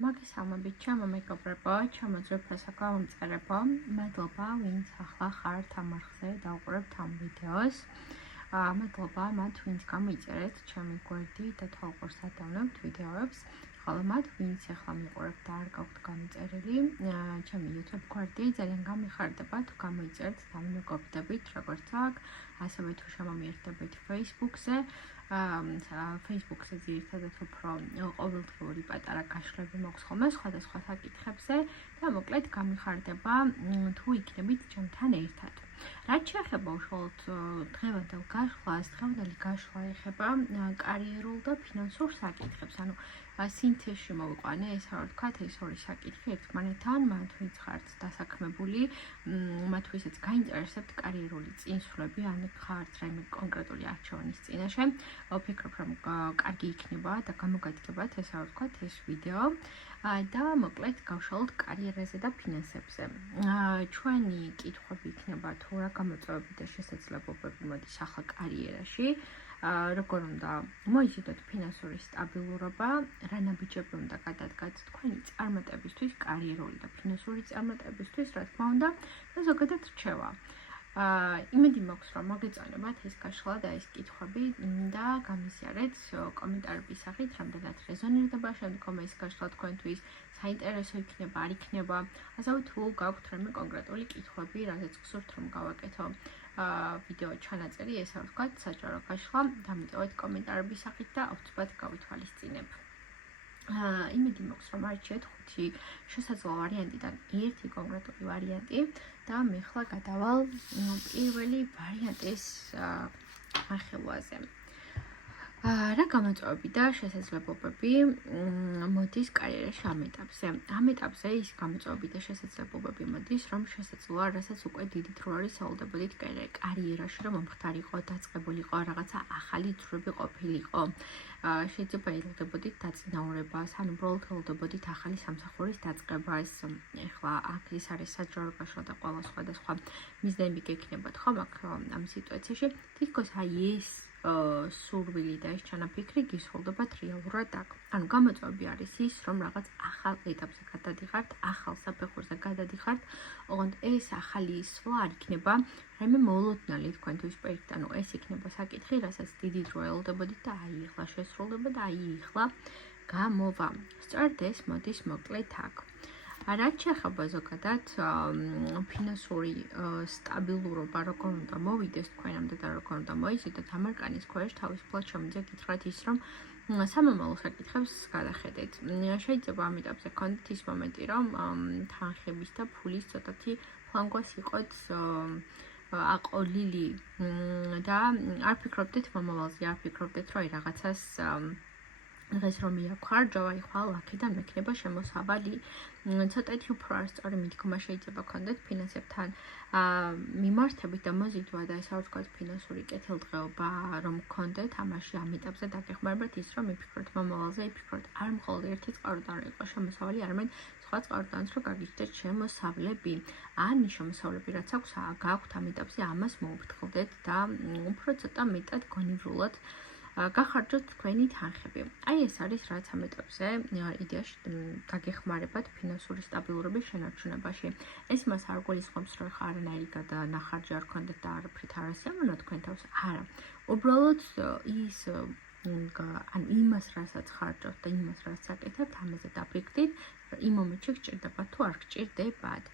მოგესალმებით ჩემო მეგობრებო, ჩემო ძვირფასო მომწერებო. მადლობა, ვინც ახლა ხართ ამ არხზე და უყურებთ ამ ვიდეოს. მადლობა მათ, ვინც გამოიწერეთ ჩემი გვერდი და თვალყურს ადევნებთ ვიდეოებს. ხოლო მათ, ვინც ახლა მიყურებთ და არ გაქვთ გამოწერილი, ჩემი YouTube გვერდი ძალიან გამიხარდება თუ გამოიწერთ და მოგგვიდებით როგორც აქ, ასევე თუ შემომიერთდებით Facebook-ზე. Facebook-ზე ძირითადად უფრო ყოველდღიური პატარა გაშლები მაქვს ხოლმე სხვადასხვა საკითხებზე და მოკლედ გამიხარდება თუ იქნებით ჩემთან ერთად. რაც შეეხება უშუალოდ დღევანდელ გაშლას, დღევანდელი გაშლა ეხება კარიერულ და ფინანსურ საკითხებს. ანუ სინთეზში მოვიყვანე, ესე რომ ვთქვათ, ეს ორი საკითხი ერთმანეთთან, მათ ვინც ხართ დასაქმებული, მათ ვისაც გაინტერესებთ კარიერული წინსვლები, ან ხართ რაიმე კონკრეტული არჩევანის წინაშე, ვფიქრობ, რომ კარგი იქნება და გამოგადგებათ, ესე რომ ვთქვათ, ეს ვიდეო და მოკლედ გავშალოთ კარიერაზე და ფინანსებზე. ჩვენი კითხვები იქნება თუ რა გამოწვევები და შესაძლებლობები მოდის ახლა კარიერაში, როგორ უნდა მოიზიდოთ ფინანსური სტაბილურობა, რა ნაბიჯები უნდა გადადგათ თქვენი წარმატებისთვის, კარიერული და ფინანსური წარმატებისთვის, რა თქმა უნდა, და ზოგადად რჩევა. იმედი მაქვს, რომ მოგეწონებათ ეს გაშლა და ეს კითხვები და გამიზიარეთ კომენტარების სახით, რამდენად რეზონირდება შემდგომ ეს გაშლა თქვენთვის, საინტერესო იქნება, არ იქნება. ასევე თუ გაქვთ რაიმე კონკრეტული კითხვები, რაზეც გსურთ რომ გავაკეთო ვიდეო ჩანაწერი, ესე რომ ვთქვათ, საჯარო გაშლა, დამიტოვეთ კომენტარების სახით და აუცილებლად გავითვალისწინებ. იმედი მაქვს, რომ არჩიეთ 5 შესაძლო ვარიანტიდან ერთი კონკრეტული ვარიანტი და მე ხლა გადავალ პირველი ვარიანტის ახევაზე. რა გამოწვევები და შესაძლებლობები მოდის კარიერაში ამ ეტაპზე? ამ ეტაპზე ის გამოწვევები და შესაძლებლობები მოდის, რომ შესაძლოა, რასაც უკვე დიდი დრო არის საუბრობდით კარიერაში, რომ მომხდარიყო, დაწყებულიყო, რაღაცა ახალი ძრები ყოფილიყო. შეიძლება ელოდებოდით დაწინაურებას, ან უბრალოდ ელოდებოდით ახალი სამსახურის დაწყებას. ეხლა აქ ის არის საჯარო გაშლა და ყველა სხვადასხვა მიზნები გექნებათ, ხომ აქ ამ სიტუაციაში თითქოს აი ეს სურვილი და ეს ჩანაფიქრი გისრულდებათ რეალურად აქ. ანუ გამოწვევები არის ის, რომ რაღაც ახალ ეტაპზე გადადიხართ, ახალ საფეხურზე გადადიხართ, ოღონდ ეს ახალი ისვლა არ იქნება რაიმე მოულოდნელი თქვენთვის პირით. ანუ ეს იქნება საკითხი, რასაც დიდი დრო ელოდებოდით და აი ახლა შესრულდება და აი ახლა გამოვა. სწორედ ეს მოდის მოკლედ აქ. რაც შეეხება ზოგადად ფინანსური სტაბილურობა, როგორ უნდა მოვიდეს თქვენამდე და როგორ უნდა მოიზიდოთ, ამ არკანის ქვეშ თავისუფლად შემიძლია გითხრათ ის, რომ სამომავლო საკითხებს გადახედეთ. შეიძლება ამ ეტაპზე გქონდეთ ის მომენტი, რომ თანხების და ფულის ცოტათი ფლანგვას იყოთ აყოლილი და არ ფიქრობდეთ მომავალზე, არ ფიქრობდეთ, რომ აი რაღაცას დღეს რომ მიაქვარჯო, აი ხვალ აქედან მექნება შემოსავალი. ცოტათი უფრო არასწორი მიდგომა შეიძლება გქონდეთ ფინანსებთან მიმართებით და მოზიდვა და ესე ვთქვათ ფინანსური კეთილდღეობა რომ გქონდეთ, ამაში ამ ეტაპზე დაგეხმარებათ ის, რომ მიფიქროთ მომავალზე, იფიქროთ არ მხოლოდ ერთი წყაროდან რომ იყოს შემოსავალი, არამედ სხვა წყაროდანაც რომ გაგიჩნდეთ შემოსავლები. ან შემოსავლები რაც გაქვთ ამ ეტაპზე, ამას მოუფრთხილდეთ და უფრო ცოტა მეტად გონივრულად გახარჯოთ თქვენი თანხები. აი ეს არის რაც ამ ეტაპზე იდეაში დაგეხმარებათ ფინანსური სტაბილურობის შენარჩუნებაში. ეს მას არ გულისხმობს, რომ არანაირი გადანახარჯი არ გქონდეთ და არაფრით არ ასიამოვნოთ თქვენ თავს. არა. უბრალოდ ის ან იმას რასაც ხარჯავთ და იმას რაც აკეთებთ, ამაზე დაფიქრდით, იმ მომენტში გჭირდებათ თუ არ გჭირდებათ.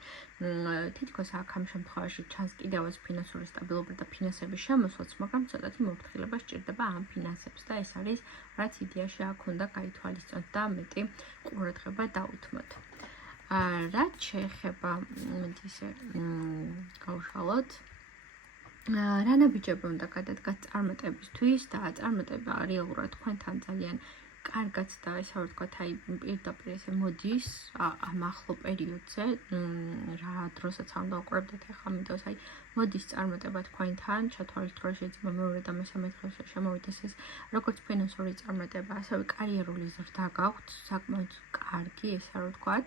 თითქოს აქ ამ შემთხვევაში ჩანს კიდევ ეს ფინანსური სტაბილურობა და ფინანსების შემოსვლაც, მაგრამ ცოტათი მოფრთხილება სჭირდება ამ ფინანსებს და ეს არის რაც იდეაში აქ უნდა გაითვალისწინოთ და მეტი ყურადღება დაუთმოთ. რაც შეეხება ისე გავშალოთ რა ნაბიჯები უნდა გადადგათ წარმატებისთვის და წარმატება რეალურად თქვენთან ძალიან კარგად და ესე რომ ვთქვათ, აი პირდაპირ ესე მოდის ამ ახლო პერიოდზე, რა დროსაც არ უნდა უყურებდეთ ახლა ვიდეოს, აი მოდის წარმატება თქვენთან, ჩათვალით რომ შეიძლება მეორე და მესამე დღეში შემოვიდეს ეს როგორც ფინანსური წარმატება, ასევე კარიერული ზრდა გაქვთ, საკმაოდ კარგი, ესე რომ ვთქვათ,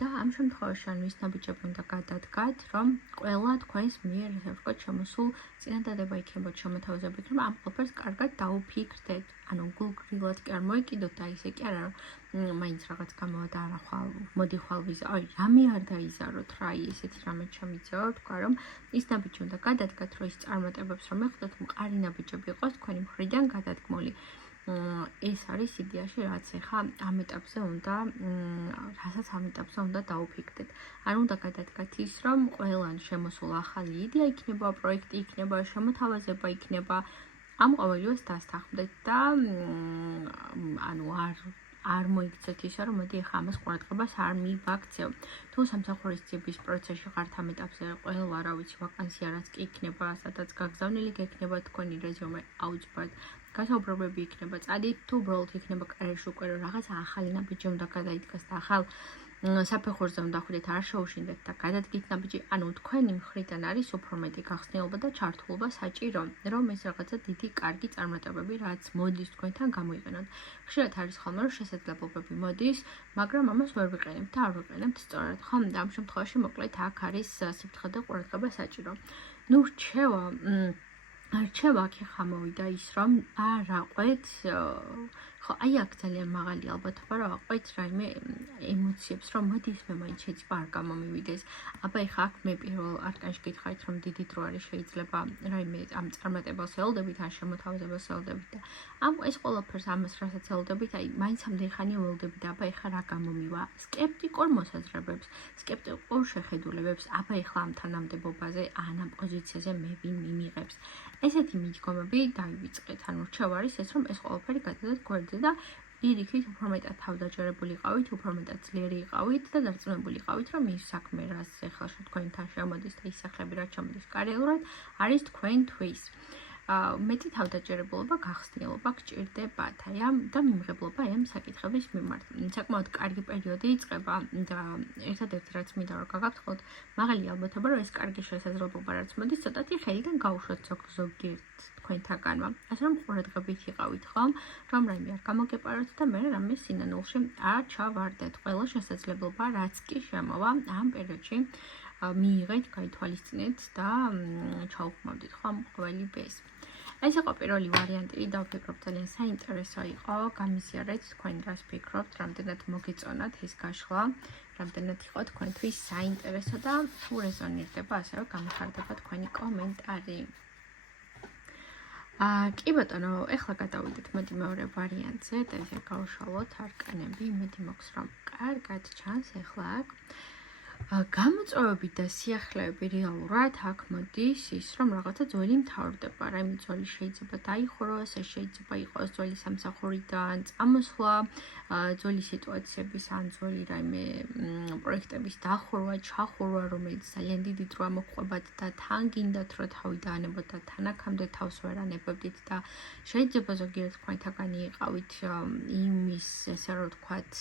და ამ შემთხვევაში ან ვის ნაბიჯები უნდა გადადგათ, რომ ყველა თქვენს მიერ ესე ვთქვათ შემოსულ წინადადება იქნებოდა შემოთავაზებითი, რომ ამ ყველაფერს კარგად დაუფიქრდეთ. ანუ გულგრილად კი არ მოეკიდოთ და ისე კი არა რომ მაინც რაღაც გამოვა და არა მოდი ხვალ ვიზა. აი, რამე არ დაიზაროთ რა, ესეთი რამე შემიძლია თქვა რომ ის ნაბიჯი უნდა გადადგათ, რომ ის წარმატებებს რომ ეხდოთ, მყარი ნაბიჯები იყოს თქვენი მხრიდან გადადგმული. ეს არის იდეაში, რაც ეხა ამ ეტაპზე უნდა, რასაც ამ ეტაპზე უნდა დაუფიქდეთ. არ უნდა გადადგათ ის, რომ ყველან შემოსულა ახალი იდეა იქნება, პროექტი იქნება, შემოთავაზება იქნება. ამ ყოველივეს დასთანხმდეთ და ანუ არ მოიქცეთ ისე, რომ მოდი ეხა ამას ყურადღებას არ მივაქცევ. თუ სამსახურის ძიების პროცესში ხართ ამ ეტაპზე, ყველა რა ვიცი, ვაკანსია რაც კი იქნება, სადაც გაგზავნილი გექნება თქვენი რეზიუმე აუცილებლად გასაუბრებები იქნება, წადით თუ უბრალოდ იქნება კარიერში უკვე რომ რაღაც ახალი ნაბიჯი უნდა გადაიდგას და ახალ საფეხურზე უნდა ხვიდეთ, არ შეუშინდეთ და გადადგით ნაბიჯი, ანუ თქვენი მხრიდან არის უფრო მეტი გახსნილობა და ჩართულობა საჭირო, რომ ეს რაღაცა დიდი, კარგი წარმატებები, რაც მოდის თქვენთან გამოიყენოთ. ხშირად არის ხოლმე, რომ შესაძლებლობები მოდის, მაგრამ ამას ვერ ვიყენებთ და არ ვიყენებთ სწორად, ხომ? და ამ შემთხვევაში მოკლედ აქ არის საფრთხე და ყურადღება საჭირო. ნუ რჩევა აქ ხა მოვიდა ის, რომ არ აყვეთ ხო, აი აქ ძალიან მაღალი ალბათობა რომ აყვეთ რაიმე ემოციებს, რომ მოდი ის მე მაინც შეიძლება არ გამომივიდეს. აბა ეხა აქ მე პირველ არკანში გითხარით, რომ დიდი დრო არის შეიძლება რაიმე ამ წარმატებას ელოდებით, ან შემოთავაზებას ელოდებით და ეს ყველაფერს ამას რასაც ელოდებით, აი მაინც ამდენი ხანი ველოდებით და აბა ეხა რა გამომივა. სკეპტიკურ მოსაზრებებს, სკეპტიკურ შეხედულებებს, აბა ეხლა ამ თანამდებობაზე, ან ამ პოზიციაზე მე ვინ მიმიღებს. ესეთი მიდგომები დაივიწყეთ, ანუ რჩევა არის ეს, რომ ეს ყველაფერი გადადეთ გვერდზე და პირიქით უფრო მეტად თავდაჯერებული იყავით, უფრო მეტად ძლიერი იყავით და დარწმუნებული იყავით, რომ ის საქმე, რაც ეხლა თქვენთან შემოდის და ის სახლები, რაც შემოდის კარიერულად, არის თქვენთვის. მეტი თავდაჯერებულობა, გახსნილობა გჭირდებათ, აი ამ და მიმღებლობა აი ამ საკითხების მიმართ. საკმაოდ კარგი პერიოდი იწყება და ერთადერთი რაც მინდა რომ გაგაფრთხილოთ, მაღალი ალბათობა რომ ეს კარგი შესაძლებლობა რაც მოდის, ცოტათი ხელიდან გაუშვათ ზოგიერთ თქვენთაგანმა. ასე რომ ყურადღებით იყავით, ხო? რომ რაიმე არ გამოგეპაროთ და მე რამე სინანულში არ ჩავარდეთ. ყველა შესაძლებლობა რაც კი შემოვა ამ პერიოდში მიიღეთ, გაითვალისწინეთ და ჩაუხმავდით ხო ამ ყველიბეს. ეს იყო პირველი ვარიანტი და ვფიქრობ ძალიან საინტერესო იყო. გამიზიარეთ თქვენ რას ფიქრობთ, რამდენად მოგეწონათ ეს გაშლა, რამდენად იყო თქვენთვის საინტერესო და თუ რეზონირდება, ასევე გამიხარდება თქვენი კომენტარი. კი ბატონო, ეხლა გადავიდეთ მოდი მეორე ვარიანტზე და ესე გავშალოთ არკანები, იმედი მაქვს რომ კარგად ჩანს ეხლა აქ. გამოწვევები და სიახლეები რეალურად აქ მოდის ის, რომ რაღაცა ძველი მთავრდება, რაიმე ძველი შეიძლება დაიხუროს, ეს შეიძლება იყოს ძველი სამსახურიდან წამოსვლა, ძველი სიტუაციების ან ძველი რაიმე პროექტების დახურვა, ჩახურვა, რომელიც ძალიან დიდი დრო ამოჰყვებათ და თან გინდათ, რომ თავი დაანებოთ და თან აქამდე თავს ვერ ანებებდით და შეიძლება ზოგიერთ თქვენთაგანი იყავით იმის, ესე რომ ვთქვათ,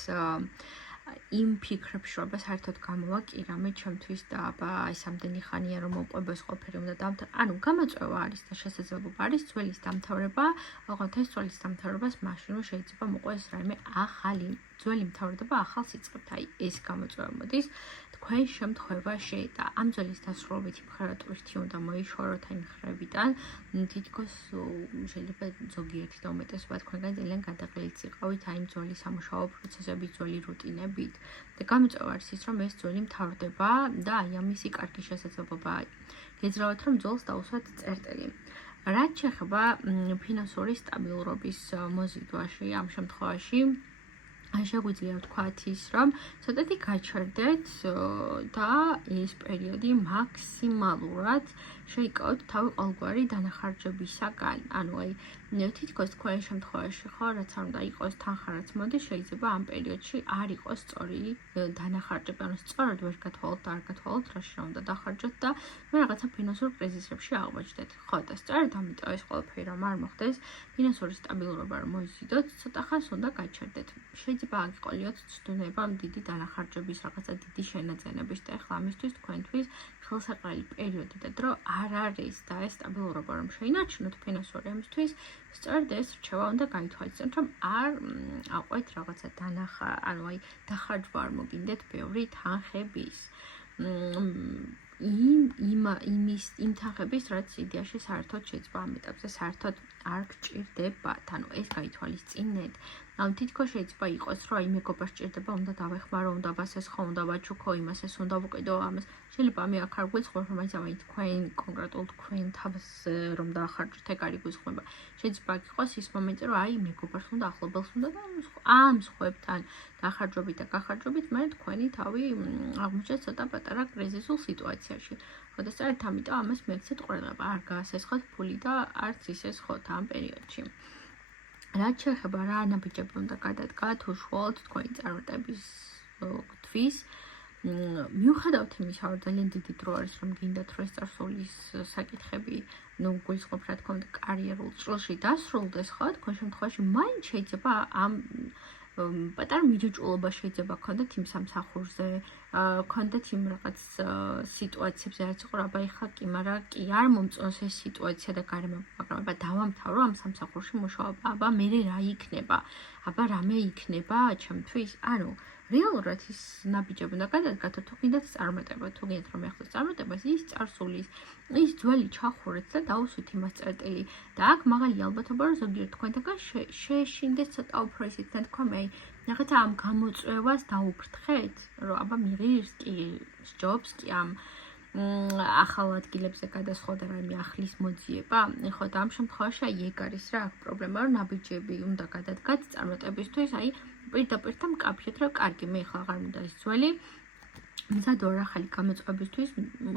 იმ ფიქრებში რომ საერთოდ გამოვა კი რამე ჩემთვის და აბა ეს ამდენი ხანია რომ მოპყებას ყოფილი უნდა დამთავრდა. ანუ გამოწვევა არის და შესაძლებლობა არის ძველის დამთავრება, ოღონდ ეს ძველის დამთავრებას მაშინვე შეიძლება მოყვეს რაიმე ახალი ძველი მთავრდება ახალს იწყებთ. აი ეს გამოწვევა მოდის თქვენ შემთხვევაში და ამ ძველის დასრულებით მხარატვირთი უნდა მოიშოროთ აი მხრებიდან. თითქოს შეიძლება ზოგიერთი და უმეტესობა თქვენგან ძალიან გადაღლილიც იყავით აი ძველი სამუშაო პროცესების, ძველი რუტინებით. და გამოწვევა არის ის, რომ ეს ძველი მთავრდება და აი ამისი კარგი შესაძლებლობაა. გეძრავათ, რომ ძველს დაუსვათ წერტილი. რაც შეეხება ფინანსური სტაბილურობის მოზიდვაში, ამ შემთხვევაში შეგვიძლია ვთქვათ ის, რომ ცოტათი გაჩერდეთ და ეს პერიოდი მაქსიმალურად შეიკავოთ თავი ყოველგვარი დანახარჯებისაგან. ანუ აი თითქოს თქვენ შემთხვევაში ხო, რაც არ უნდა იყოს თანხა რაც მოდის, შეიძლება ამ პერიოდში არ იყოს სწორი დანახარჯები, ანუ სწორად ვერ გათვალოთ და არ გათვალოთ რაში რა უნდა დახარჯოთ და მე რაღაცა ფინანსურ კრიზისებში აღმოჩნდეთ. ხო და სწორედ ამიტომ ეს ყველაფერი რომ არ მოხდეს, ფინანსური სტაბილურობა რომ მოიზიდოთ, ცოტა ხანს უნდა გაჩერდეთ. შეიძლება აგიყოლიოთ ცდუნება დიდი დანახარჯების, რაღაცა დიდი შენაძენების და ახლა ამისთვის თქვენთვის ხელსაყრელი პერიოდი და დრო არ არის და ეს სტაბილურობა რომ შეინარჩუნოთ ფინანსური ამისთვის, სწორედ ეს რჩევა უნდა გაითვალისწინოთ, რომ არ აყვეთ რაღაცა ანუ აი დახარჯვა არ მოგინდეთ ბევრი თანხების. იმ თანხების, რაც იდეაში საერთოდ შეიძლება ამ ეტაპზე საერთოდ არ გჭირდებათ. ანუ ეს გაითვალისწინეთ. თითქოს შეიძლება იყოს, რომ აი მეგობარ სჭირდება, უნდა დავეხმარო, უნდა ვასესხო, უნდა ვაჩუქო, იმასეს უნდა ვუკიდო, ამას. შეიძლება მე აქ არ გვიცხოთ, რომ აი თქვენ კონკრეტულ თქვენ თავს რომ დაახარჯოთ, ეგ არის გვიცხება. შეიძლება აქ იყოს ის მომენტი, რომ აი მეგობარს უნდა, ახლობელს უნდა და ამ სხვებთან დახარჯობით და გახარჯობით მე თქვენი თავი აღმოჩნდა ცოტა პატარა კრიზისულ სიტუაციაში. ხოდა სწორედ ამიტომ ამას მიაქცეთ ყურადღება, არ გაასესხოთ ფული და არც ისესხოთ ამ პერიოდში. რაც შეეხება რა ნაბიჯები უნდა გადადგათ უშუალოდ თქვენი წარმატების თვის, მიუხედავად იმისა, რომ ძალიან დიდი დრო არის, რომ გინდათ რომ ეს წარსულის საკითხები, გულისხმობ რა თქმა უნდა კარიერულ წრეში დასრულდეს, ხო? თქვენ შემთხვევაში მაინც შეიძლება ამ პატარა მიჯაჭვულობა შეიძლება გქონდეთ იმ სამსახურზე, გქონდეთ იმ რაღაც სიტუაციებზე, რაც იყო, აბა ეხლა კი, მაგრამ კი არ მომწონს ეს სიტუაცია და გარემო, მაგრამ აბა დავამთავრო ამ სამსახურში მუშაობა, აბა მე რა იქნება, აბა რამე იქნება ჩემთვის, ანუ რეალურად ის ნაბიჯები უნდა გადადგათ, თუ გინდათ წარმატება, თუ გინდათ რომ ეხლა წარმატებას ის წარსულის, ის ძველი ჩახურეთ და დაუსვით იმას წერტილი და აქ მაღალი ალბათობა რომ ზოგიერთ თქვენთაგან შეეშინდეს ცოტა უფრო ისეთ თქვა მე რაღაცა ამ გამოწვევას დაუფრთხეთ, რომ აბა მიღირს კი ჯობს კი ამ ახალ ადგილებზე გადასხვა და რაიმე ახლის მოძიება, ხო და ამ შემთხვევაში აი ეგ არის რა აქ პრობლემა, რომ ნაბიჯები უნდა გადადგათ წარმატებისთვის, აი პირდაპირ და მკაფიოდ რა კარგი მე ახლა აღარ მინდა ის ძველი მზად ვარ ახალი გამოწვევებისთვის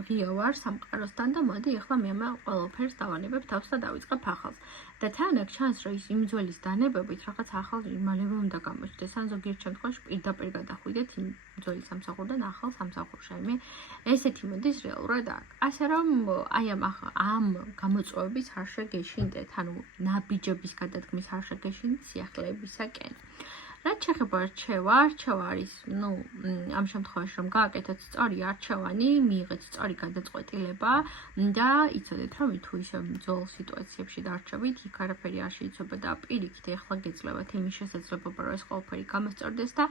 ღია ვარ სამყაროსთან და მოდი ახლა მე ამ ყველაფერს დავანებებ თავს და დავიწყებ ახალს და თან აქ ჩანს რომ ის იმ ძველის დანებებით რაღაც ახალ იმალევე უნდა გამოჩნდეს ან ზოგიერთ შემთხვევაში პირდაპირ გადახვიდეთ იმ ძველი სამსახურიდან ახალ სამსახურში მე ესეთი მოდის რეალურად აქ ასე რომ აი ამ გამოწვევების არ შეგეშინდეთ ანუ ნაბიჯების გადადგმის არ შეგეშინდეთ სიახლეებისაკენ რაც შეეხება არჩევა არის, ამ შემთხვევაში რომ გააკეთოთ სწორი არჩევანი, მიიღეთ სწორი გადაწყვეტილება და იცოდეთ რომ თუ ისე ძველ სიტუაციებში დარჩებით, იქ არაფერი არ შეიძლება და პირიქით ეხლა გეძლევათ იმის შესაძლებლობა, რომ ეს ყველაფერი გამოსწორდეს და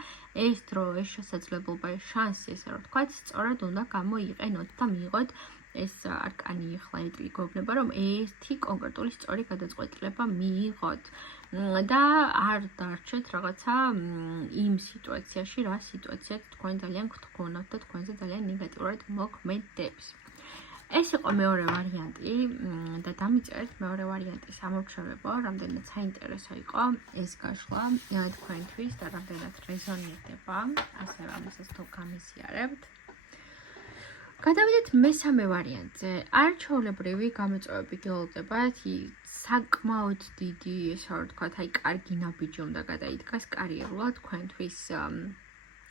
ეს დრო, ეს შესაძლებლობა, ეს შანსი, ესე რომ ვთქვათ, სწორად უნდა გამოიყენოთ და მიიღოთ ეს არკანი ახლა ეტლი გვეუბნება, რომ ერთი კონკრეტული სწორი გადაწყვეტილება მიიღოთ და არ დარჩეთ რაღაცა იმ სიტუაციაში, რა სიტუაციაც თქვენ ძალიან გთხოვნათ და თქვენზე ძალიან ნეგატიურად მოქმედებს. ეს იყო მეორე ვარიანტი და დამიწერეთ მეორე ვარიანტის ამორჩევებო, რამდენად საინტერესო იყო ეს გაშლა თქვენთვის და რამდენად რეზონირდება, ასე რომ ამასაც თუ გამიზიარებთ. გადავიდეთ მესამე ვარიანტზე. არჩეულებრივი გამოწვევები გეოლდებათ, საკმაოდ დიდი, ესე რომ ვთქვათ, აი კარგი ნაბიჯი უნდა გადაიდგას კარიერულად თქვენთვის.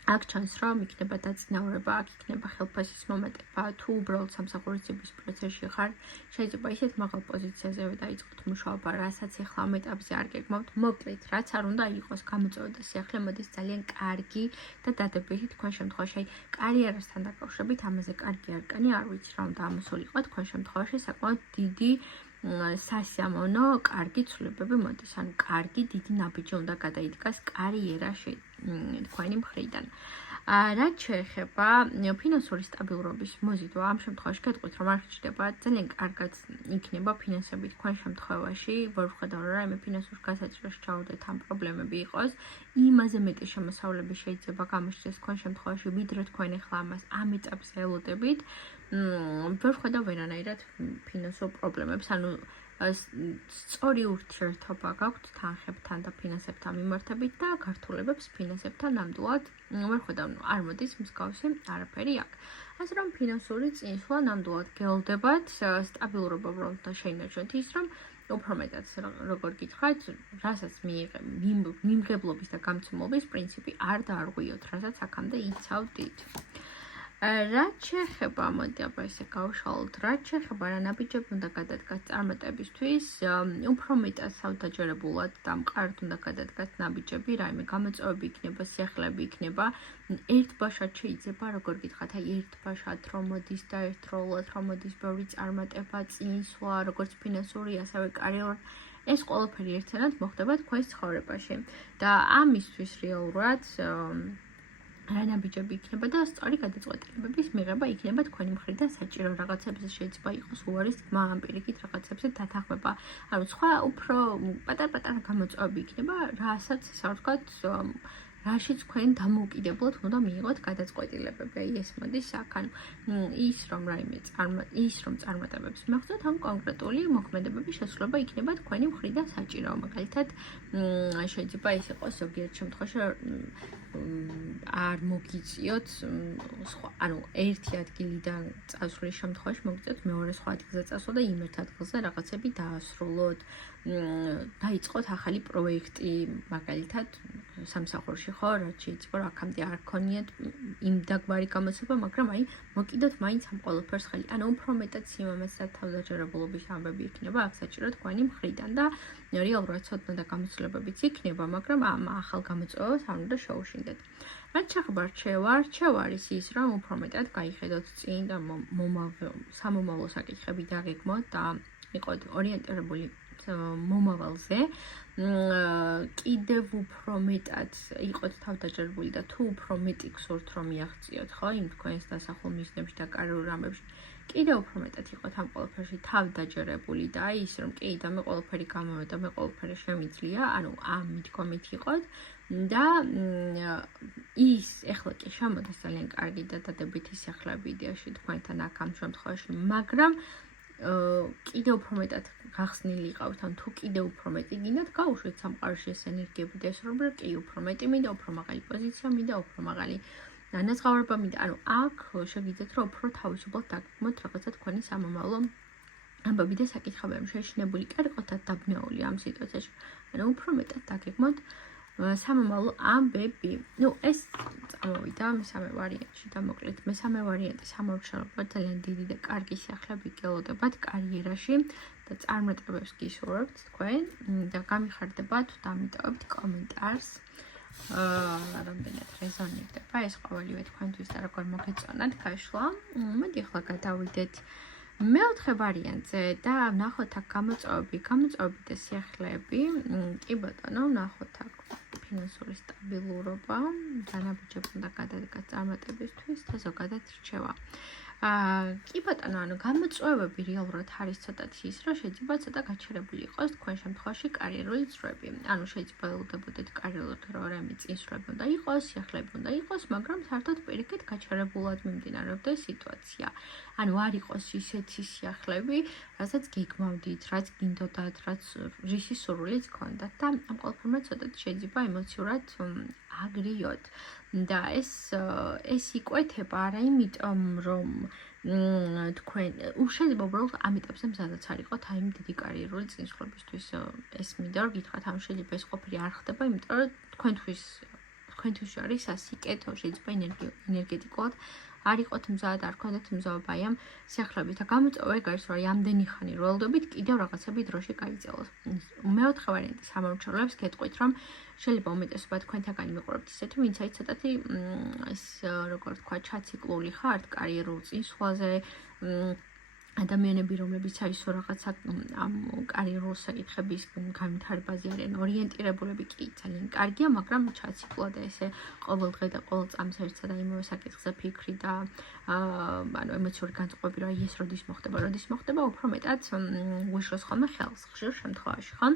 აქ ჩანს რომ იქნება დაწინაურება, აქ იქნება ხელფასის მომატება, თუ უბრალოდ სამსახურის პროცესში ხარ, შეიძლება ისეთ მაღალ პოზიციაზევე დაიწყოთ მუშაობა, რასაც ახლა ამ ეტაპზე არ გეგმავთ. მოკლედ, რაც არ უნდა იყოს გამოწვევა და სიახლე მოდის ძალიან კარგი და დადებითი თქვენ შემთხვევაში, აი კარიერასთან დაკავშირებით ამაზე კარგი არკანი არ ვიცი რა უნდა ამოსულიყო თქვენ შემთხვევაში საკმაოდ დიდი სასიამოვნო კარგი ცვლილებები მოდის, ანუ კარგი დიდი ნაბიჯი უნდა გადაიდგას კარიერაში თქვენი მხრიდან. რაც შეეხება ფინანსური სტაბილურობის მოზიდვა, ამ შემთხვევაში გეტყვით, რომ არ ხდება ძალიან კარგად იქნება ფინანსები თქვენ შემთხვევაში, ვერ ვხედავ რა მე ფინანსურ გასაჭიროში ჩავდეთ ამ პრობლემები იყოს, იმაზე მეტი შემოსავლები შეიძლება გამოჩნდეს თქვენ შემთხვევაში, ვიდრე თქვენ ახლა ამას ამ ეტაპზე ელოდებით. ვერ ვხედავ ვერანაირად ფინანსურ პრობლემებს, ანუ სწორი ურთიერთობა გაქვთ თანხებთან და ფინანსებთან მიმართებით და გართულებებს ფინანსებთან ნამდვილად ვერ ხედავ, არ მოდის მსგავსი არაფერი აქ. ასე რომ ფინანსური წინსვლა ნამდვილად გეოლდებათ, სტაბილურობა უნდა შეინარჩუნოთ ის, რომ უფრო მეტად როგორ გითხრათ, რასაც მიმღებლობის და გამცემლობის პრინციპი არ დაარღვიოთ, რასაც აქამდე იცავდით. რაც შეეხება, მოდი აბა ესე გავშალოთ, რაც შეეხება რა ნაბიჯები უნდა გადადგათ წარმატებისთვის, უფრო მეტად საუდაჯერებულად და მყარად უნდა გადადგათ ნაბიჯები, რაიმე გამოწვევები იქნება, სიახლეები იქნება, ერთბაშად შეიძლება, როგორ გითხრათ, აი ერთბაშად რომ მოდის და ერთდროულად რომ მოდის ბევრი წარმატება, წინსვლა, როგორც ფინანსური, ასევე კარიერულად, ეს ყველაფერი ერთად მოხდება თქვენს ცხოვრებაში და ამისთვის რეალურად რა ნაბიჯები იქნება და სწორი გადაწყვეტილებების მიღება იქნება თქვენი მხრიდან საჭირო რაღაცებზე შეიძლება იყოს უარის თქმა ან პირიქით რაღაცებზე დათანხმება. ანუ სხვა უფრო პატარ-პატარა გამოწვევები იქნება, რასაც ასე ვთქვათ, რაშიც თქვენ დამოუკიდებლად უნდა მიიღოთ გადაწყვეტილებები. აი ეს მოდის აქ, ანუ ის რომ წარმატებებს მიღწევთ, ამ კონკრეტული მოქმედებების შესრულება იქნება თქვენი მხრიდან საჭირო. მაგალითად, შეიძლება ის იყოს ზოგიერთ შემთხვევაში არ მოგიწიოთ ანუ ერთი ადგილიდან წასვლის შემთხვევაში მოგიწიოთ მეორე სხვა ადგილზე წასვლა და იმ ერთ ადგილზე რაღაცები დაასრულოთ, დაიწყოთ ახალი პროექტი, მაგალითად სამსახურში ხო, რაც შეიძლება რომ აქამდე არ ქონიათ იმ დაგმარი გამოცება, მაგრამ აი მოკიდოთ მაინც ამ ყველაფერს ხელი. ანუ უფრო მეტად სიმამაცე და თავდაჯერებულობის ამბები იქნება აქ საჭირო თქვენი მხრიდან და რეალურად ცოდნა და გამოცდილებებიც იქნება, მაგრამ ამ ახალ გამოწვევას არ უნდა შეუშინდეთ. რაც შეეხება რჩევა არის ის, რომ უფრო მეტად გაიხედოთ წინ და სამომავლო საკითხები დაგეგმოთ და იყოთ ორიენტირებული მომავალზე, კიდევ უფრო მეტად იყოთ თავდაჯერებული და თუ უფრო მეტი გსურთ რომ მიაღწიოთ, ხო, იმ თქვენს დასახულ მიზნებში და კარიერულ რამებში, კიდევ უფრო მეტად იყოთ ამ ყველაფერში თავდაჯერებული და აი ის რომ კი და მე ყველაფერი გამოვა და მე ყველაფერი შემიძლია, ანუ ამ მიდგომით იყოთ და ის ეხლა კი შემოდის ძალიან კარგი და დადებითი სახლები იდეაში თქვენთან აქ ამ შემთხვევაში, მაგრამ კიდევ უფრო მეტად გახსნილი იყავთ, ან თუ კიდევ უფრო მეტი გინდათ, გაუშვით სამყაროში ეს ენერგიები და ეს რომ კი უფრო მეტი მინდა, უფრო მაღალი პოზიცია მინდა, უფრო მაღალი განაზღაურება მინდა. ანუ აქ შეგიძლიათ რომ უფრო თავისუფლად დაგეგმოთ რაღაცა თქვენი სამომავლო ამბები და საკითხები, შეშინებული კი არ იყოთ დაბნეული ამ სიტუაციაში. ანუ უფრო მეტად დაგეგმოთ სამომავლო ამბები. ნუ ეს წამოვიდა მესამე ვარიანტში და მოკლედ მესამე ვარიანტი სამომავლოდ ძალიან დიდი და კარგი სახლები გელოდებათ კარიერაში და წარმატებებს გისურვებთ თქვენ და გამიხარდებათ და ამიტოვებთ კომენტარს. რამდენად რეზონირდება ეს ყოველივე თქვენთვის და როგორ მოგეწონათ გაშლა. მოდი ახლა გადავიდეთ მეოთხე ვარიანტზე და ნახოთ აქ გამოწვევები და სიახლეები. კი ბატონო, ნახოთ აქ ფინანსური სტაბილურობა, დანაბიჯები უნდა გადადგათ წარმატებისთვის და ზოგადად რჩევა. კი ბატონო, ანუ გამოწვევები რეალურად არის ცოტათი ის, რომ შეიძლება ცოტა გაჩერებული იყოს თქვენ შემთხვევაში კარიერული ცვლები. ანუ შეიძლება ელოდებოდეთ კარიერულად რომ რამე წინსვლები უნდა იყოს, სიახლეები უნდა იყოს, მაგრამ საერთოდ პირიქით გაჩერებულად მიმდინარეობდა სიტუაცია. ანუ არ იყოს ისეთი სიახლეები, რასაც გეგმავდით, რაც გინდოდათ, რაც რისი სურვილიც გქონდათ და ამ ყველაფერმა ცოტათი შეიძლება ემოციურად აგრიოთ. და ეს იკვეთება არა იმიტომ, რომ თქვენ შეიძლება უბრალოდ ამ ეტაპზე მზადაც არ იყოთ აი დიდი კარიერული წინსვლებისთვის. ეს მინდა რომ გითხრათ, ამ შეიძლება ეს ყოფილი არ ხდება, იმიტომ რომ თქვენთვის არის ასიკეთო, შეიძლება ენერგეტიკულად არ იყოთ მზად, არ გქონდეთ მზაობა აი ამ სიახლეებით და გამოწვევა ეგ არის, რომ ამდენი ხანი როლდობით კიდევ რაღაცები დროში გაიწელოს. მეოთხე ვარიანტი სამომავლოებს გეტყვით, რომ შეიძლება უმეტესობა თქვენთაგანი მიყურებთ ისეთი, ვინც აი ცოტათი ეს როგორ თქვა, ჩაციკლული ხართ კარიერულ წინსვლაზე, ადამიანები, რომლებიც აი რაღაცა ამ კარიერულ საკითხების განვითარებაზე არიან ორიენტირებულები კი ძალიან კარგია, მაგრამ ჩაციკლად ესე ყოველდღე და ყოველ წამს ერთსა და იმავე საკითხზე ფიქრი და ანუ ემოციური განწყობები, რომ აი ეს როდის მოხდება, უფრო მეტად უიშლოს ხოლმე ხელს ხშირ შემთხვევაში, ხო?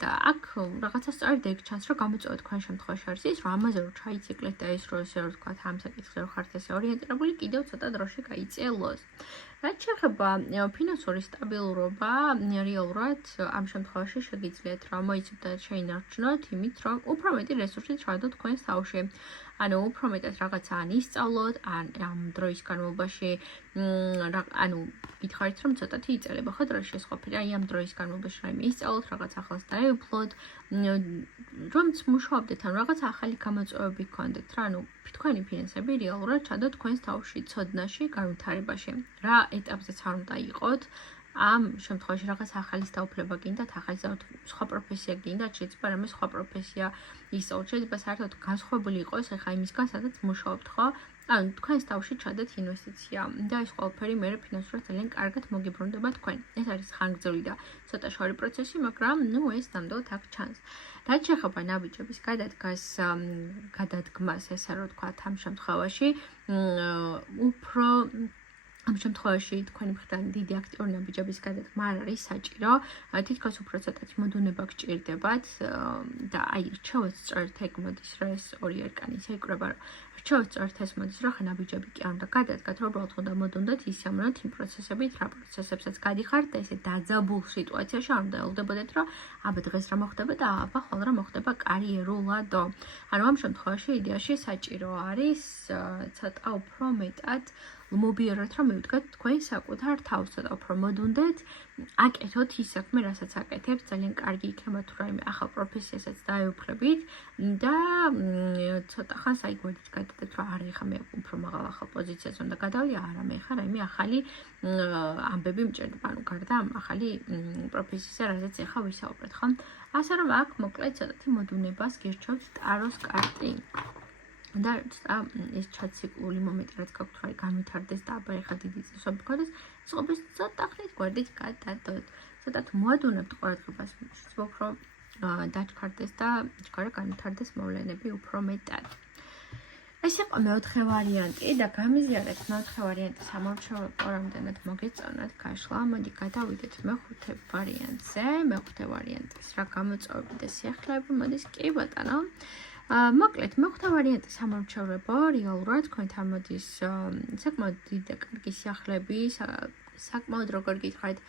და აქ რაღაცა სწორედ ეგ ჩანს, რომ გამოწვევა თქვენ შემთხვევაში არის ის, რომ ამაზე რომ ჩაიციკლეთ და ეს რომ ესე რომ თქვა ამ საკითხზე რომ ხართ ესე ორიენტირებული, კიდევ ცოტა დროში გაიწელოს. რაც შეეხება ფინანსური სტაბილურობა, რეალურად ამ შემთხვევაში შეგიძლიათ რომ მოიცადოთ შეინარჩუნოთ იმით, რომ უფრო მეტი რესურსი ჩაადოთ თქვენს თავში. ანუ უფრო მეტად რაღაცა ან ისწავლოთ, ან ამ დროის განმავლობაში ანუ გითხარით რომ ცოტათი იწერება ხო დროში ეს ყოფილი, აი ამ დროის განმავლობაში რაიმე ისწავლოთ, რაღაც ახალს დაეუფლოთ, რომც მუშაობდეთ, ან რაღაც ახალი გამოწვევები გქონდეთ რა, ანუ თქვენი ფინანსები რეალურად ჩადოთ თქვენს თავში, ცოდნაში, განვითარებაში. რა ეტაპზეც არ უნდა იყოთ, ამ შემთხვევაში რაღაც ახალი დაუფლება გინდათ, ახალი სხვა პროფესია გინდათ, შეიძლება რამე სხვა პროფესია ისწავლოთ, შეიძლება საერთოდ განსხვავებული იყოს ახლა იმისგან, სადაც მუშაობთ, ხო? ანუ თქვენს თავში ჩადეთ ინვესტიცია და ეს ყველაფერი მე ფინანსურად ძალიან კარგად მოგიბრუნდება თქვენ. ეს არის ხანგრძლივი და ცოტა შორი პროცესი, მაგრამ ეს ნამდვილად აქ ჩანს. რაც შეეხება ნაბიჯების გადადგმას, ესე რომ ვთქვათ, ამ შემთხვევაში უფრო ამ შემთხვევაში თქვენი მხრიდან დიდი აქტიური ნაბიჯების გადადგმა არ არის საჭირო. თითქოს უფრო ცოტათი მოდუნება გჭირდებათ და აი რჩევაც სწორედ ეგ მოდის, რომ ეს ორი ერკანი ისე იკვრება, რომ რჩევაც სწორედ ეს მოდის, რომ ხა ნაბიჯები კი არ უნდა გადადგათ, რომ უბრალოდ უნდა მოდუნდეთ ისამოვნოთ იმ პროცესებით, რა პროცესებსაც გადიხართ და ესე დაძაბულ სიტუაციაში არ უნდა ელოდებოდეთ, რომ აბა დღეს რა მოხდება და აბა ხოლმე რა მოხდება კარიერულადო. ანუ ამ შემთხვევაში იდეაში საჭირო არის ცოტა უფრო მეტად მობიაროთ, რომ მივდგათ თქვენ საკუთარ თავს, ცოტა უფრო მოდუნდეთ, აკეთოთ ის საქმე, რასაც აკეთებთ, ძალიან კარგი იქნება თუ რაიმე ახალ პროფესიასაც დაეუფლებით და ცოტა ხანს აი გვერდით გადადეთ, რომ არა ეხა მე უფრო მაღალ ახალ პოზიციაზე უნდა გადავიდე, არა მე ხა რაიმე ახალი ამბები მჭირდება, ანუ გარდა ამ ახალი პროფესიისა, რასაც ეხა ვისაუბრეთ, ხო? ასე რომ აქ მოკლედ ცოტათი მოდუნებას გირჩევთ ტაროს კარტი. და ეს ჩაციკლული მომენტი რაც გაქვთ რა განვითარდეს და აბა ეხა დიდი წესები გქონდეს ეს ყოფის ცოტა ხნით გვერდით გადადოთ ცოტა მოდუნებთ ყურადღებას უფრო დაჩქარდეს და ჩქარა განვითარდეს მოვლენები უფრო მეტად ეს იყო მეოთხე ვარიანტი და გამიზიარეთ მეოთხე ვარიანტის ამორჩეულება რამდენად მოგეწონათ გაშლა მოდი გადავიდეთ მეხუთე ვარიანტზე მეხუთე ვარიანტის რა გამოწვევები და სიახლეები მოდის კი ბატონო მოკლედ მეხუთე ვარიანტის ამორჩეულება რეალურად თქვენთან მოდის საკმაოდ დიდი და კარგი სიახლეები საკმაოდ როგორ გითხრათ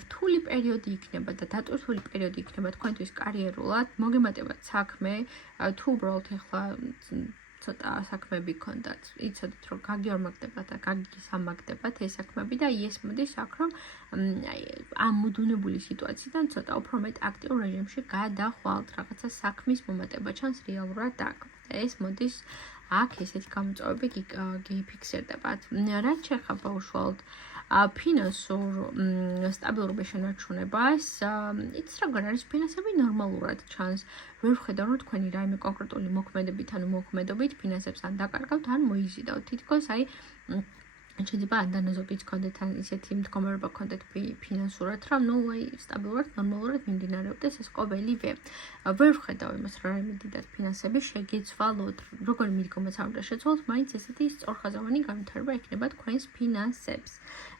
რთული პერიოდი იქნება და დატვირთული პერიოდი იქნება თქვენთვის კარიერულად მოგემატებათ საქმე თუ უბრალოდ ახლა ცოტა საქმეები გქონდათ იცოდეთ რომ გაგიორმაგდებათ და გაგისამაგდებათ ეს საქმეები და ეს მოდის აქ რომ ამ მოდუნებული სიტუაციიდან ცოტა უფრო მეტ აქტიურ რეჟიმში გადახვალთ რაღაცა საქმის მომატება ჩანს რეალურად აქ ეს მოდის აქ ესეთი გამოწვევები გიფიქსირდებათ რაც შეეხება უშუალოდ ფინანსურ სტაბილურობის შენარჩუნებას იცის როგორ არის ფინანსები ნორმალურად ჩანს ვერ ვხედავ რომ თქვენი რაიმე კონკრეტული მოქმედებით ანუ მოქმედობით ფინანსებს ან დაკარგავთ ან მოიზიდავთ თითქოს აი შეიძლება ანდანაზობით გქონდეთ ან ისეთი მდგომარეობა გქონდეთ ფინანსურად რომ ნუ აი სტაბილურად ნორმალურად მიმდინარეობდეს ეს ყოველივე ვერ ვხედავ იმას რომ რაიმე დიდად ფინანსები შეგეცვალოთ როგორი მიდგომაც არ უნდა შეცვალოთ მაინც ესეთი სწორხაზოვანი განვითარება ექნება თქვენს ფინანსებს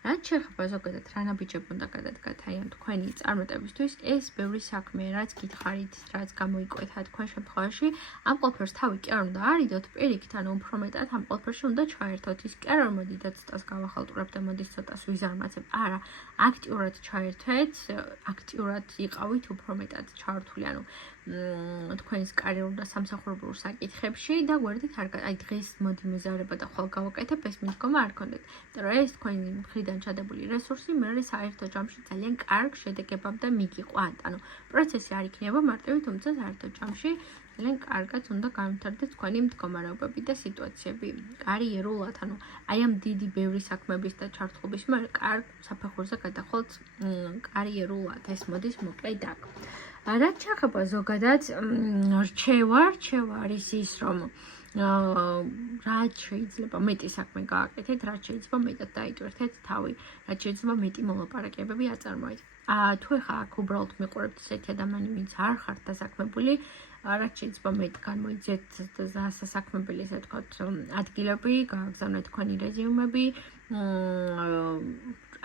რაც შეეხება ზოგადად რა ნაბიჯები უნდა გადადგათ აი ამ თქვენი წარმატებისთვის ეს ბევრი საქმე რაც გითხარით რაც გამოიკვეთა თქვენ შემთხვევაში ამ ყველაფერს თავი კი არ უნდა არიდოთ პირიქით ანუ უფრო მეტად ამ ყველაფერში უნდა ჩაერთოთ ის კი არ მოდიდათ ცოტას გავახალტურებთ და მოდის ცოტას ვიზარმაცებ არა აქტიურად ჩაერთვეთ აქტიურად იყავით უფრო მეტად ჩართული ანუ თქვენს კარიერულ და სამსახურებრივ საკითხებში და გვერდით აი დღეს მოდი მეზარება და ხოლ გავაკეთებ ეს მიდგომა არ გქონდეთ იმიტომ რომ ეს თქვენი მხრიდან ჩადებული რესურსი მე საერთო ჯამში ძალიან კარგ შედეგებამდე მიგიყვანთ ანუ პროცესი არ იქნება მარტივი თუმცა საერთო ჯამში ძალიან კარგად უნდა განვითარდეს თქვენი მდგომარეობები და სიტუაციები კარიერულად ანუ აი ამ დიდი ბევრი საქმეების და ჩართულობის მე კარგ საფეხურზე გადახვალთ კარიერულად ეს მოდის მოკლედ აქ რაც შეეხება ზოგადად რჩევა არის ის რომ რაც შეიძლება მეტი საქმე გააკეთეთ რაც შეიძლება მეტად დაიტვირთეთ თავი რაც შეიძლება მეტი მოლაპარაკებები აწარმოეთ თუ ეხლა აქ უბრალოდ მიყურებთ ესეთი ადამიანი ვინც არ ხართ დასაქმებული რაც შეიძლება მეტ გამოიძეთ სასაქმებელი ესე ვთქვათ ადგილები გააგზავნეთ თქვენი რეზიუმები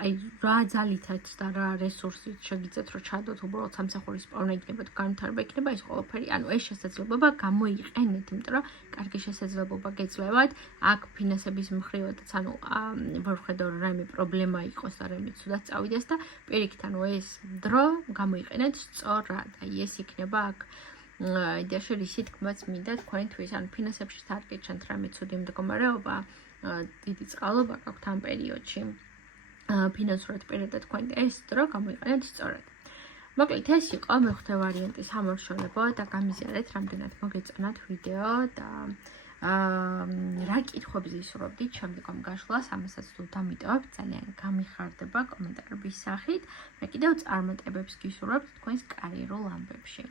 აი რა ძალითაც და რა რესურსით შეგიძლიათ რომ ჩადოთ უბრალოდ სამსახურის პოვნა იქნება თუ განვითარება იქნება ეს ყველაფერი ანუ ეს შესაძლებლობა გამოიყენეთ იმიტომ რომ კარგი შესაძლებლობა გეძლევათ აქ ფინანსების მხრივადაც ანუ ვერ ვხედავ რომ რაიმე პრობლემა იყოს და რაიმე ცუდად წავიდეს და პირიქით ანუ ეს დრო გამოიყენეთ სწორად აი ეს იქნება აქ იდეაში რისი თქმაც მინდა თქვენთვის ანუ ფინანსებში თარგეჩანთ რამე ცუდი მდგომარეობა დიდი წყალობა გაქვთ ამ პერიოდში ფინანსურად პირადად თქვენ ეს დრო გამოიყენეთ სწორად. მოკლედ ეს იყო მეხუთე ვარიანტის ამორჩეულება და გამიზიარეთ რამდენად მოგეწონათ ვიდეო და რა კითხვებს ისურვებდით შემდგომ გაშლას, ამასაც თუ დამიტოვებთ, ძალიან გამიხარდება კომენტარების სახით. მე კიდევ წარმატებებს გისურვებთ თქვენს კარიერულ ამბებში.